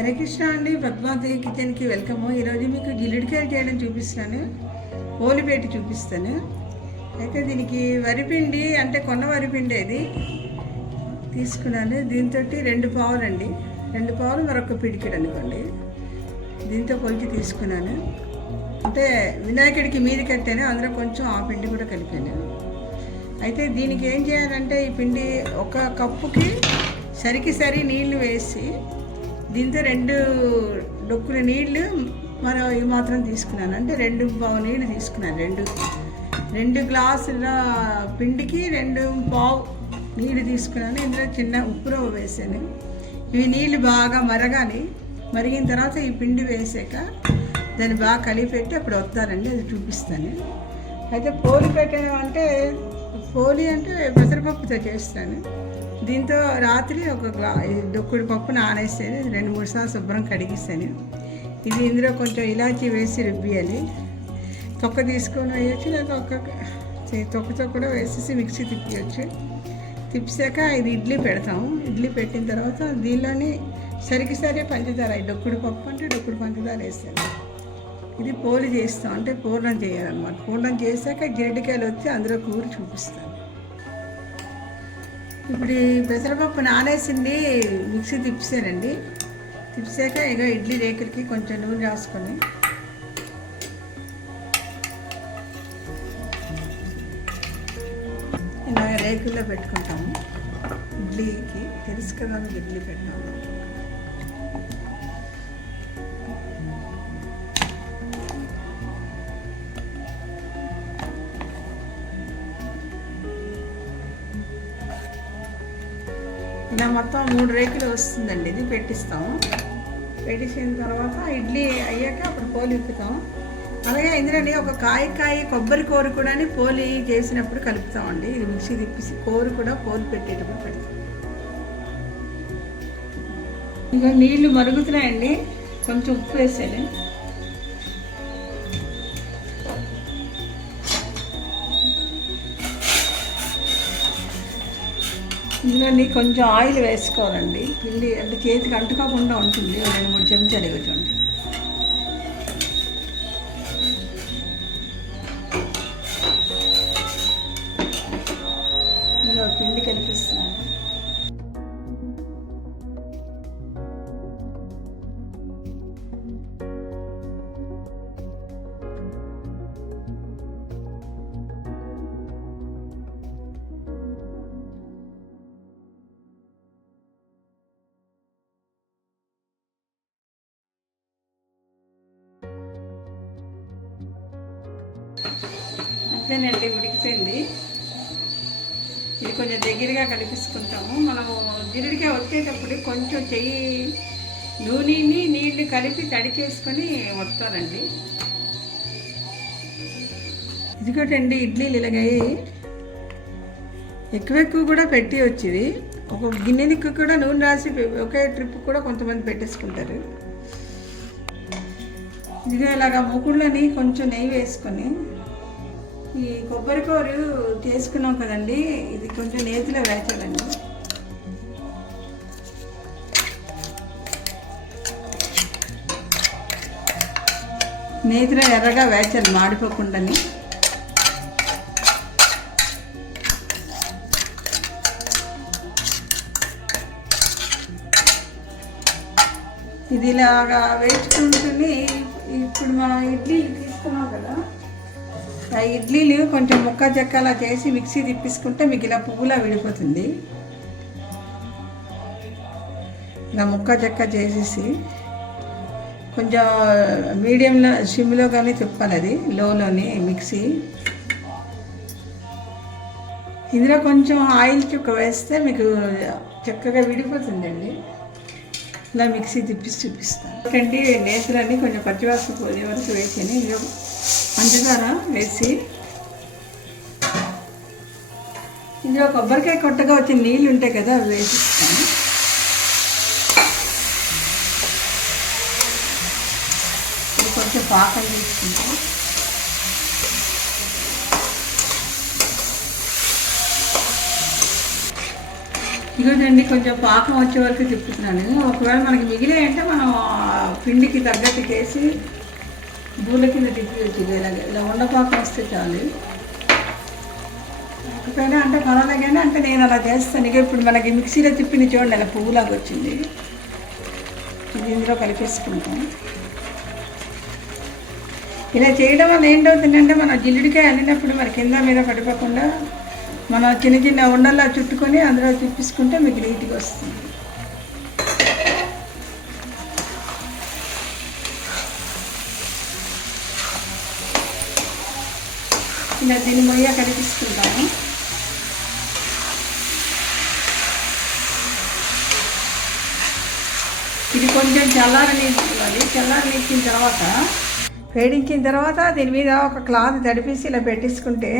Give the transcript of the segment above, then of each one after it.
హరే కృష్ణ అండి. పద్మావతి కిచెన్కి వెల్కమ్. ఈరోజు మీకు జిల్లుడికాయలు చేయడం చూపిస్తాను, పోలిపేటి చూపిస్తాను. అయితే దీనికి వరిపిండి అంటే కొన్న వరిపిండి అది తీసుకున్నాను. దీంతో 2 పావులు అండి, 2 పావులు మరొక పిడికిడు అనుకోండి. దీంతో కొలిచి తీసుకున్నాను. అంటే వినాయకుడికి మీది కట్టాను, అందులో కొంచెం ఆ పిండి కూడా కలిపాను. అయితే దీనికి ఏం చేయాలంటే ఈ పిండి ఒక కప్పుకి సరి నీళ్లు వేసి దీంతో 2 డొక్కుల నీళ్లు మనం ఈ మాత్రం తీసుకున్నాను. అంటే 2 పావు నీళ్ళు తీసుకున్నాను. 2 గ్లాసుల పిండికి 2 పావు నీళ్ళు తీసుకున్నాను. ఇందులో చిన్న ఉప్పు రవ్వ వేసాను. ఇవి నీళ్ళు బాగా మరగాలి. మరిగిన తర్వాత ఈ పిండి వేసాక దాన్ని బాగా కలిపెట్టి అప్పుడు వస్తానండి, అది చూపిస్తాను. అయితే పోలి పెట్టడం అంటే పోలి అంటే పెసరపప్పుతో చేస్తాను. దీంతో రాత్రి ఒక డొక్కుడు పప్పు నానేస్తాను, 2-3 సార్లు శుభ్రం కడిగిస్తాను. ఇది ఇందులో కొంచెం ఇలాచీ వేసి రుబ్బియాలి. తొక్క తీసుకొని వేయచ్చు, లేదా తొక్కతో కూడా వేసేసి మిక్సీ తిప్పవచ్చు. తిప్పాక ఇది ఇడ్లీ పెడతాము. ఇడ్లీ పెట్టిన తర్వాత దీనిలోని సరి పంచదార, డొక్కుడు పప్పు అంటే డొక్కుడు పంచదార వేస్తాను. ఇది పోలి చేస్తాం, అంటే పూర్ణం చేయాలన్నమాట. పూర్ణం చేశాక జిరడికాయలు వచ్చి అందులో కూర చూపిస్తాను. ఇప్పుడు ఈ పెసరపప్పు నానేసింది మిక్సీ తిప్పానండి. తిప్పాక ఇక ఇడ్లీ రేకులకి కొంచెం నూనె రాసుకొని ఇలాగ రేకుల్లో పెట్టుకుంటాము. ఇడ్లీకి తెలుసు కదా, ఇడ్లీ పెట్టాము. ఇలా మొత్తం 3 రేకులు వస్తుందండి. ఇది పెట్టిస్తాము. పెట్టించిన తర్వాత ఇడ్లీ అయ్యాక అప్పుడు పోలి విప్పుతాం. అలాగే ఇందులోని ఒక కాయ కొబ్బరి కూర కూడా పోలి చేసినప్పుడు కలుపుతామండి. ఇది మిక్సీ తిప్పేసి కూర కూడా పోలి పెట్టేటప్పుడు పెడతాం. ఇంకా నీళ్లు మరుగుతున్నాయండి, కొంచెం ఉప్పు వేసాను. ఇందులోని కొంచెం ఆయిల్ వేసుకోవాలండి. పిండి అంటే చేతికి అంటుకోకుండా ఉంటుంది. 2-3 చెంచాలు ఇవ్వండి. ఇందులో పిండి కలిపిస్తున్నాను. అంతేనండి, ఉడికిపోయింది. ఇది కొంచెం దగ్గరగా కలిపిసుకుంటాము. మనము జిరుడికాయ వచ్చేటప్పుడు కొంచెం నూనెని నీళ్లు కలిపి తడిచేసుకొని వస్తారండి. ఇదిగోటండి ఇడ్లీలు ఇలాగయ్యి ఎక్కువ కూడా పెట్టి వచ్చేది. ఒక గిన్నెనికి కూడా నూనె రాసి ఒకే ట్రిప్ కూడా కొంతమంది పెట్టేసుకుంటారు. ఇదిగో ఇలాగా మూకుళ్ళని కొంచెం నెయ్యి వేసుకొని ఈ కొబ్బరి కూర చేసుకున్నాం కదండి, ఇది కొంచెం నేతిలో వేచాలండి. నేతిలో ఎర్రగా వేచాలి, మాడిపోకుండాని. ఇది ఇలాగా వేసుకుంటుంది. ఇప్పుడు మనం ఇడ్లీ తీసుకున్నాం కదా, ఆ ఇడ్లీలు కొంచెం ముక్క చెక్కలా చేసి మిక్సీ తిప్పేసుకుంటే మీకు ఇలా పువ్వులా విడిపోతుంది. ఇలా ముక్క చెక్క చేసేసి కొంచెం మీడియంలో సిమ్లో కానీ తిప్పాలి, అది లోలోని మిక్సీ. ఇందులో కొంచెం ఆయిల్ చుక్క వేస్తే మీకు చక్కగా విడిపోతుందండి. ఇలా మిక్సీ తిప్పి చూపిస్తాను. ఏంటంటే నేతులన్నీ కొంచెం పచ్చివాసన పోయే వరకు వేసాను. ఇందులో పంచదార వేసి ఇందులో కొబ్బరికాయ కొట్టగా వచ్చిన నీళ్ళు ఉంటాయి కదా, అవి వేసిస్తాను. ఇది కొంచెం పాకం తీసుకుంటాం. ఇదిగోండి కొంచెం పాకం వచ్చే వరకు తిప్పుతున్నాను. ఒకవేళ మనకి మిగిలాయంటే మనం పిండికి తగ్గట్టు చేసి బూళ్ళ కింద తిప్పి ఇలా ఉండపాకం వస్తే చాలు. ఒకవేళ అంటే పర్వాలేగానే అంటే నేను అలా చేస్తాను. ఇక ఇప్పుడు మనకి మిక్సీలో తిప్పిన చూడండి అలా పువ్వులాగా వచ్చింది. ఇది ఇందులో కలిపేసుకుంటాం. ఇలా చేయడం వల్ల ఏంటవుతుందంటే మనం జిల్లుడికాయ అల్లినప్పుడు మన కింద మీద పడిపోకుండా మనం చిన్న చిన్న ఉండల్లా చుట్టుకొని అందులో తిప్పించుకుంటే మీకు నీట్గా వస్తుంది. ఇలా దీన్ని మొయ్య కలిపిస్తుంటాము. ఇది కొంచెం చల్లారనివ్వాలి. చల్లారనిచ్చిన తర్వాత వేడించిన తర్వాత దీని మీద ఒక క్లాత్ తడిపేసి ఇలా పెట్టేసుకుంటే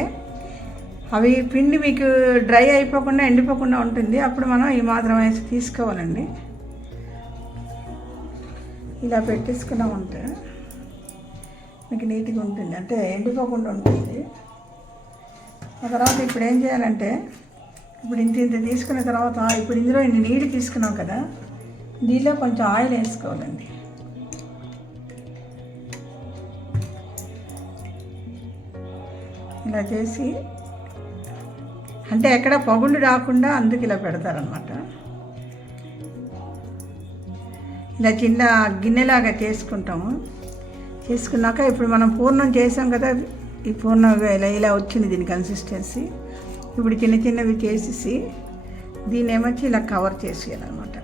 అవి పిండి మీకు డ్రై అయిపోకుండా ఎండిపోకుండా ఉంటుంది. అప్పుడు మనం ఈ మాత్రం వేసి తీసుకోవాలండి. ఇలా పెట్టేసుకున్నామంటే మీకు నీట్గా ఉంటుంది, అంటే ఎండిపోకుండా ఉంటుంది. ఆ తర్వాత ఇప్పుడు ఏం చేయాలంటే ఇప్పుడు ఇంత తీసుకున్న తర్వాత ఇప్పుడు ఇందులో ఇన్ని నీళ్ళు తీసుకున్నాం కదా, దీనిలో కొంచెం ఆయిల్ వేసుకోవాలండి. ఇలా చేసి అంటే ఎక్కడ పగుళ్ళు రాకుండా అందుకు ఇలా పెడతారనమాట. ఇలా చిన్న గిన్నెలాగా చేసుకుంటాము. చేసుకున్నాక ఇప్పుడు మనం పూర్ణం చేసాం కదా, ఈ పూర్ణం ఇలా వచ్చింది దీని కన్సిస్టెన్సీ. ఇప్పుడు చిన్న చిన్నవి చేసేసి దీన్ని ఏమొచ్చి ఇలా కవర్ చేసేయాలన్నమాట.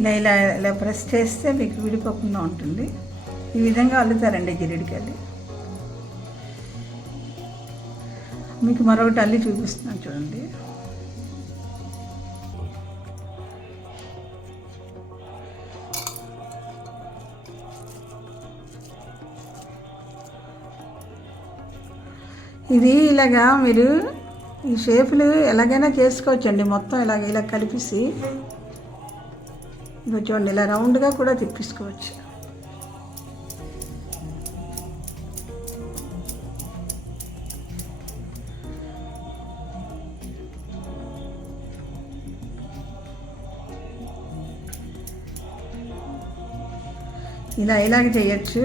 ఇలా ఇలా ఇలా ప్రెస్ చేస్తే మీకు విడిపోకుండా ఉంటుంది. ఈ విధంగా అల్లుతారండి జిల్లుడికాయలు. మీకు మరొకటి అల్లి చూపిస్తున్నాను చూడండి. ఇది ఇలాగా మీరు ఈ షేపులు ఎలాగైనా చేసుకోవచ్చండి. మొత్తం ఇలా కలిపేసి ఇవి చూడండి ఇలా రౌండ్గా కూడా తిప్పించుకోవచ్చు. ఇలాగ చేయొచ్చు,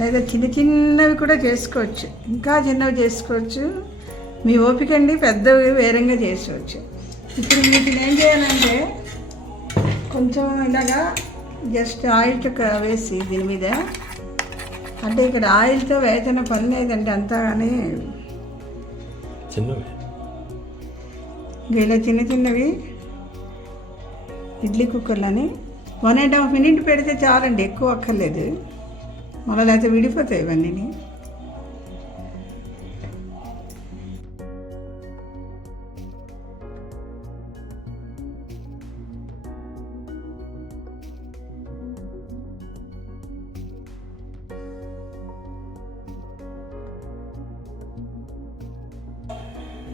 లేదా చిన్న చిన్నవి కూడా చేసుకోవచ్చు. ఇంకా చిన్నవి చేసుకోవచ్చు, మీ ఓపిక అండి. పెద్దవి వేరంగా చేసుకోవచ్చు. ఇప్పుడు వీటిని ఏం చేయాలంటే కొంచెం ఇలాగా జస్ట్ ఆయిల్ చుక్క వేసి దీని మీద, అంటే ఇక్కడ ఆయిల్తో వేసిన పని లేదండి అంతా. కానీ ఇలా చిన్న చిన్నవి ఇడ్లీ కుక్కర్లని 1.5 minute పెడితే చాలండి, ఎక్కువ అక్కర్లేదు. మళ్ళీ లేకపోతే విడిపోతాయి ఇవన్నీ.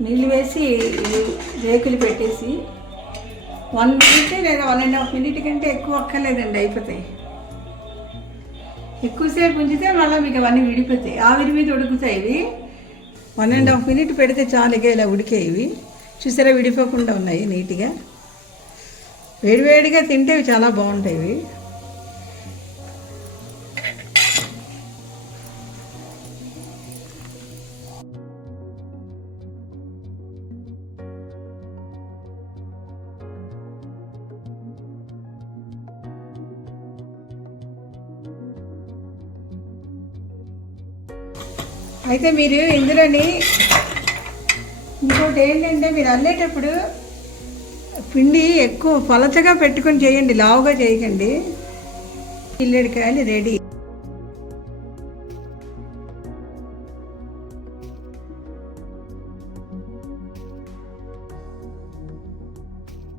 నీళ్ళు వేసి రేకులు పెట్టేసి 1 minute లేదా 1.5 minute కంటే ఎక్కువ అక్కర్లేదండి, అయిపోతాయి. ఎక్కువసేపు ఉంచితే మళ్ళీ మీకు అవన్నీ విడిపోతాయి, ఆవిరి మీద ఉడుకుతాయి. ఇవి 1.5 minute పెడితే చాలుగా ఇలా ఉడికేవి. చూసారా విడిపోకుండా ఉన్నాయి నీట్గా. వేడివేడిగా తింటే చాలా బాగుంటాయి. అయితే మీరు ఇందులోని ఇంకోటి ఏంటంటే మీరు అల్లేటప్పుడు పిండి ఎక్కువ పలచగా పెట్టుకొని చేయండి, లావుగా చేయకండి. జిల్లేడికాయలు రెడీ.